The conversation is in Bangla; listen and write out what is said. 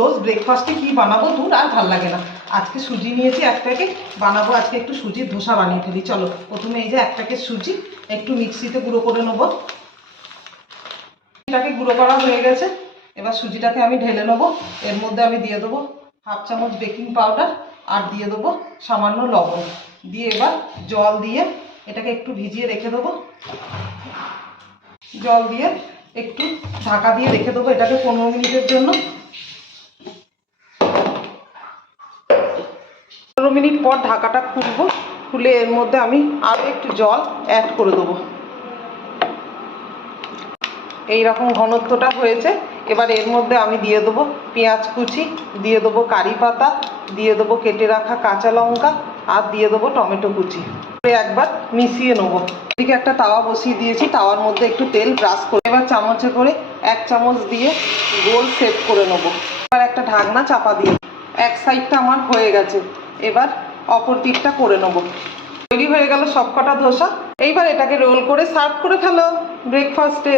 রোজ ব্রেকফাস্টে কি বানাবো দূর আর ভাল লাগে না। আজকে সুজি নিয়েছি এক প্যাকেট, বানাবো আজকে একটু সুজির ধোসা বানিয়ে ফেলি। চলো প্রথমে এই যে এক প্যাকেট সুজি একটু মিক্সিতে গুঁড়ো করে নেবো। সুজিটাকে গুঁড়ো করা হয়ে গেছে, এবার সুজিটাকে আমি ঢেলে নেবো। এর মধ্যে আমি দিয়ে দেবো হাফ চামচ বেকিং পাউডার আর দিয়ে দেবো সামান্য লবণ দিয়ে এবার জল দিয়ে এটাকে একটু ভিজিয়ে রেখে দেবো। জল দিয়ে একটু ঢাকা দিয়ে রেখে দেবো এটাকে 15 মিনিটের জন্য। 15 মিনিট পর ঢাকাটা খুলবো, খুলে এর মধ্যে আমি আরও একটু জল অ্যাড করে দেবো। এইরকম ঘনত্বটা হয়েছে। এবার এর মধ্যে আমি দিয়ে দেবো পেঁয়াজ কুচি, দিয়ে দেবো কারি পাতা, দিয়ে দেবো কেটে রাখা কাঁচা লঙ্কা আর দিয়ে দেবো টমেটো কুচি। একবার মিশিয়ে নেবো। এদিকে একটা তাওয়া বসিয়ে দিয়েছি, তাওয়ার মধ্যে একটু তেল ব্রাশ করে এবার চামচে করে 1 চামচ দিয়ে গোল সেট করে নেবো। এবার একটা ঢাকনা চাপা দিয়ে, এক সাইডটা আমার হয়ে গেছে, এবার অপর দিকটা করে নেবো। তৈরি হয়ে গেল সবকটা ধোসা। এইবার এটাকে রোল করে সার্ভ করে ফেলো ব্রেকফাস্টে।